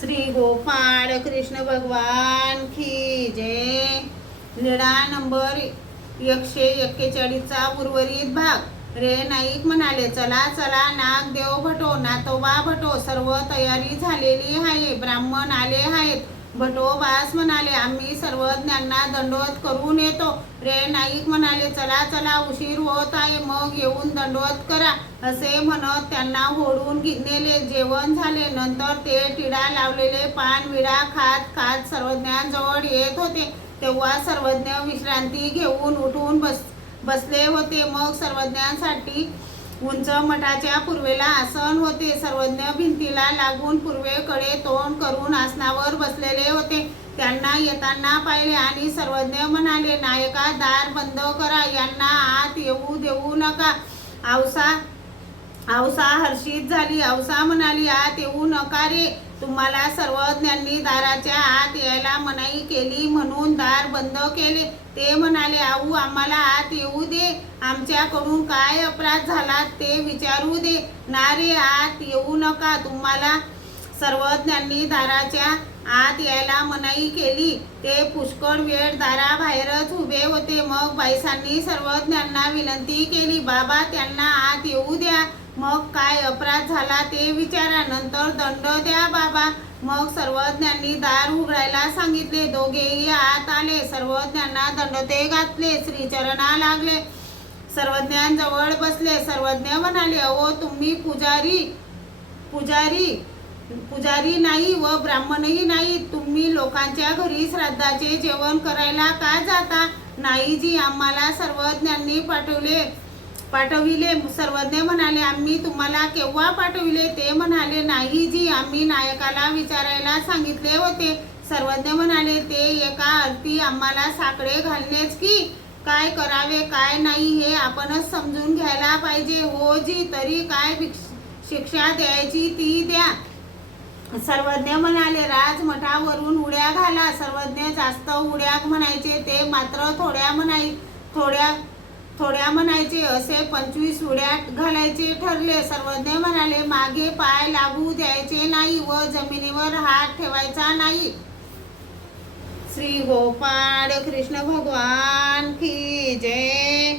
श्री गोपाळ कृष्ण भगवान की जय। लीळा नंबर 141चा उर्वरित भाग। रे नाईक म्हणाले, चला चला नागदेव भटो, नातोबा भटो, सर्व तयारी झालेली आहे, ब्राह्मण आले आहेत। भटोबास म्हणाले, आम्ही सर्वज्ञांना दंडवत करून येतो। रे नाईक म्हणाले, चला चला उशीर होत आहे, मग येऊन दंडवत करा, असे म्हणत त्यांना ओढून नेले। जेवण झाले नंतर ते टिळा लावलेले पान विडा खात खात सर्वज्ञांजवळ येत होते, तेव्हा सर्वज्ञ विश्रांती घेऊन उठून बसले होते। मग सर्वज्ञांसाठी उंच मठाच्या पूर्वेला आसन होते। सर्वज्ञ भिंतीला लागून पूर्वेकडे तोंड करून आसनावर बसलेले होते। त्यांना येताना पाहिले आणि सर्वज्ञ म्हणाले, नायका दार बंद करा, यांना आत येऊ देऊ नका। औसा हर्षित झाली। औसा म्हणाली, आत येऊ नका रे, तुम्हाला सर्वज्ञांनी दाराच्या आत यायला मनाई केली म्हणून दार बंद केले। ते म्हणाले, आऊ आम्हाला आत येऊ दे, आमच्याकडून काय अपराध झाला ते विचारू दे ना रे, आत येऊ नका, तुम्हाला सर्वज्ञांनी दाराच्या आत यायला मनाई केली। ते पुष्कळ वेळ दाराबाहेरच उभे होते। मग बाईसांनी सर्वज्ञांना विनंती केली, बाबा त्यांना आत येऊ द्या, मग काय अपराध झाला ते विचारा, नंतर दंड द्या बाबा। मग सर्वज्ञांनी दार उघडायला सांगितले। दोघेही आत आले। सर्वज्ञांना दंडते घातले, श्रीचरणा लागले, सर्वज्ञांजवळ बसले। सर्वज्ञ म्हणाले, अहो तुम्ही पुजारी नाही व ब्राह्मणही नाही, तुम्ही लोकांच्या घरी श्राद्धाचे जेवण करायला का जाता? नाहीजी, आम्हाला सर्वज्ञांनी पाठविले। सर्वज्ञ म्हणाले, आम्ही तुम्हाला केव्हा पाठविले? ते म्हणाले, नाहीजी, आम्ही नायकाला विचारायला सांगितले होते। सर्वज्ञ म्हणाले, ते एका अर्थी आम्हाला साकडे घालणेच की, काय करावे काय नाही हे आपणच समजून घ्यायला पाहिजे। हो जी, तरी काय शिक्षा द्यायची ती द्या। सर्वज्ञ म्हणाले, राजमठावरून उड्या घाला। सर्वज्ञ जास्त उड्या म्हणायचे, ते मात्र थोड्या म्हणायचे, असे 25 उड्या घालायचे ठरले। सर्वज्ञ म्हणाले, मागे पाय लागू द्यायचे नाही व जमिनीवर हात ठेवायचा नाही। श्री गोपाळ कृष्ण भगवान की जय।